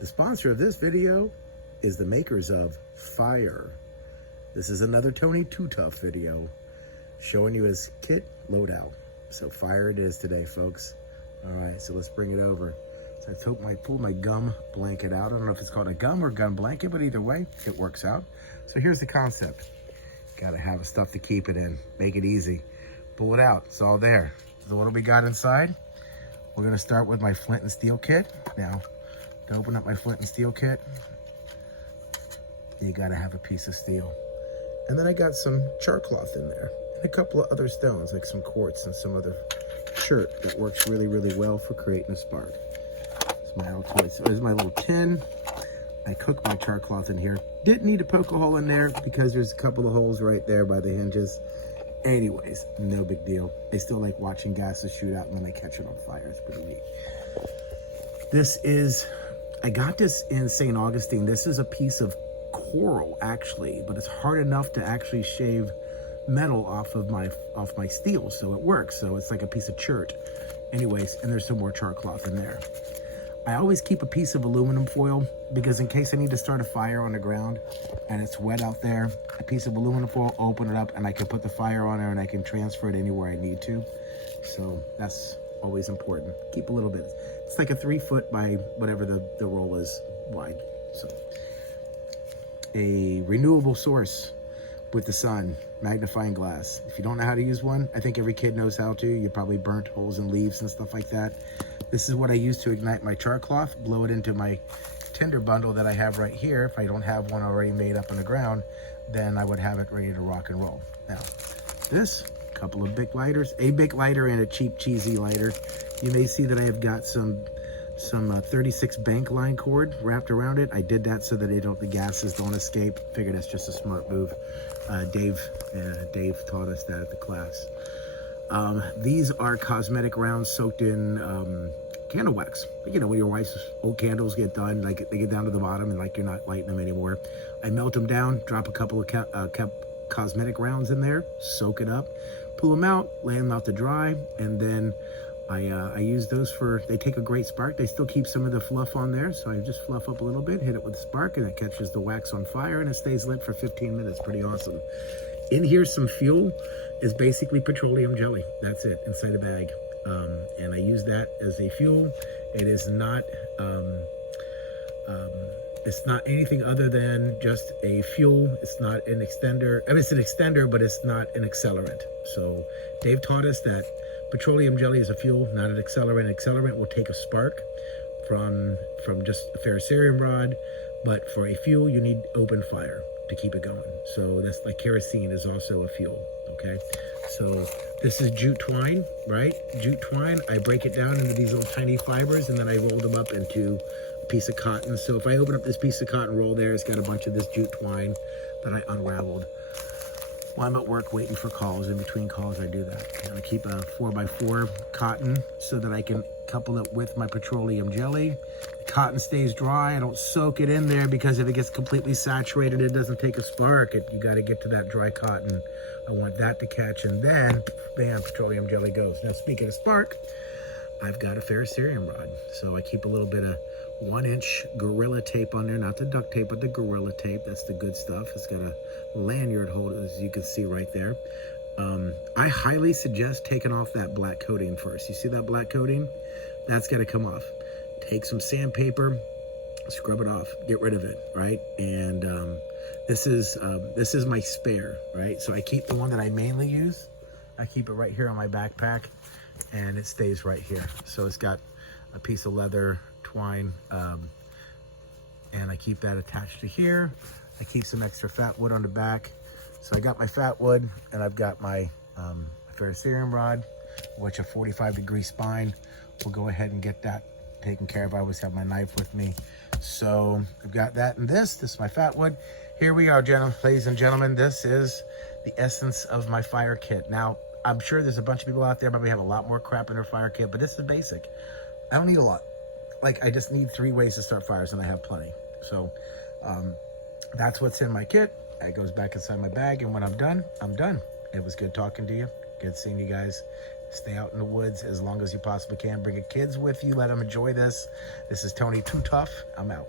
The sponsor of this video is the makers of Fire. This is another Tony Too Tough video showing you his kit loadout. So Fire it is today, folks. All right, so let's bring it over. So I pulled my gum blanket out. I don't know if it's called a gum or gun blanket, but either way, it works out. So here's the concept. Gotta have stuff to keep it in. Make it easy. Pull it out, it's all there. So what do we got inside? We're gonna start with my Flint and Steel Kit. Now, to open up my Flint and Steel Kit, you gotta have a piece of steel. And then I got some char cloth in there, and a couple of other stones, like some quartz and some other shirt that works really, really well for creating a spark. It's my little toy. So there's my little tin. I cooked my char cloth in here. Didn't need to poke a hole in there because there's a couple of holes right there by the hinges. Anyways, no big deal. I still like watching gases shoot out when they catch it on fire. It's pretty neat. This is, I got this in St. Augustine. This is a piece of coral actually, but it's hard enough to actually shave metal off my steel, so it works. So it's like a piece of chert. Anyways, and there's some more char cloth in there. I always keep a piece of aluminum foil because in case I need to start a fire on the ground and it's wet out there, a piece of aluminum foil, open it up, and I can put the fire on there and I can transfer it anywhere I need to. So that's always important. Keep a little bit. It's like a 3 foot by whatever the roll is wide. So a renewable source with the sun, magnifying glass. If you don't know how to use one, I think every kid knows how to. You probably burnt holes in leaves and stuff like that. This is what I use to ignite my char cloth, blow it into my tinder bundle that I have right here. If I don't have one already made up on the ground, then I would have it ready to rock and roll. Now, this, couple of Bic lighters, a Bic lighter and a cheap cheesy lighter. You may see that I have got some 36 bank line cord wrapped around it. I did that so that the gases don't escape. Figured that's just a smart move. Dave taught us that at the class. These are cosmetic rounds soaked in candle wax. You know, when your wife's old candles get done, like they get down to the bottom and like you're not lighting them anymore. I melt them down, drop a couple of cosmetic rounds in there, soak it up, pull them out, lay them out to dry, and then I use those they take a great spark. They still keep some of the fluff on there, so I just fluff up a little bit, hit it with a spark, and it catches the wax on fire, and it stays lit for 15 minutes. Pretty awesome. In here, some fuel is basically petroleum jelly. That's it, inside a bag. And I use that as a fuel. It is not, it's not anything other than just a fuel. It's not an extender. I mean, it's an extender, but it's not an accelerant. So Dave taught us that petroleum jelly is a fuel, not an accelerant. Accelerant will take a spark from just a ferrocerium rod, but for a fuel, you need open fire to keep it going. So that's like kerosene is also a fuel, okay? So this is jute twine, right? Jute twine, I break it down into these little tiny fibers and then I roll them up into a piece of cotton. So if I open up this piece of cotton roll there, it's got a bunch of this jute twine that I unraveled. While I'm at work waiting for calls, in between calls I do that. And I keep a 4x4 cotton so that I can couple it with my petroleum jelly. The cotton stays dry. I don't soak it in there because if it gets completely saturated, it doesn't take a spark. You got to get to that dry cotton. I want that to catch, and then, bam, petroleum jelly goes. Now, speaking of spark, I've got a ferrocerium rod. So I keep a little bit of 1-inch Gorilla tape on there, not the duct tape, but the Gorilla tape. That's the good stuff. It's got a lanyard hold, as you can see right there. I highly suggest taking off that black coating first. You see that black coating? That's got to come off. Take some sandpaper, scrub it off, get rid of it, right? And this is my spare, right? So I keep the one that I mainly use. I keep it right here on my backpack, and it stays right here. So it's got a piece of leather twine, and I keep that attached to here. I keep some extra fat wood on the back. So I got my fat wood, and I've got my ferrocerium rod, which a 45-degree spine. We'll go ahead and get that taken care of. I always have my knife with me. So I've got that and this is my fat wood. Here we are, ladies and gentlemen. This is the essence of my fire kit. Now, I'm sure there's a bunch of people out there probably have a lot more crap in their fire kit, but this is basic. I don't need a lot. Like, I just need 3 ways to start fires, and I have plenty. So that's what's in my kit. It goes back inside my bag, and when I'm done, I'm done. It was good talking to you. Good seeing you guys. Stay out in the woods as long as you possibly can. Bring your kids with you. Let them enjoy this. This is Tony Too Tough. I'm out.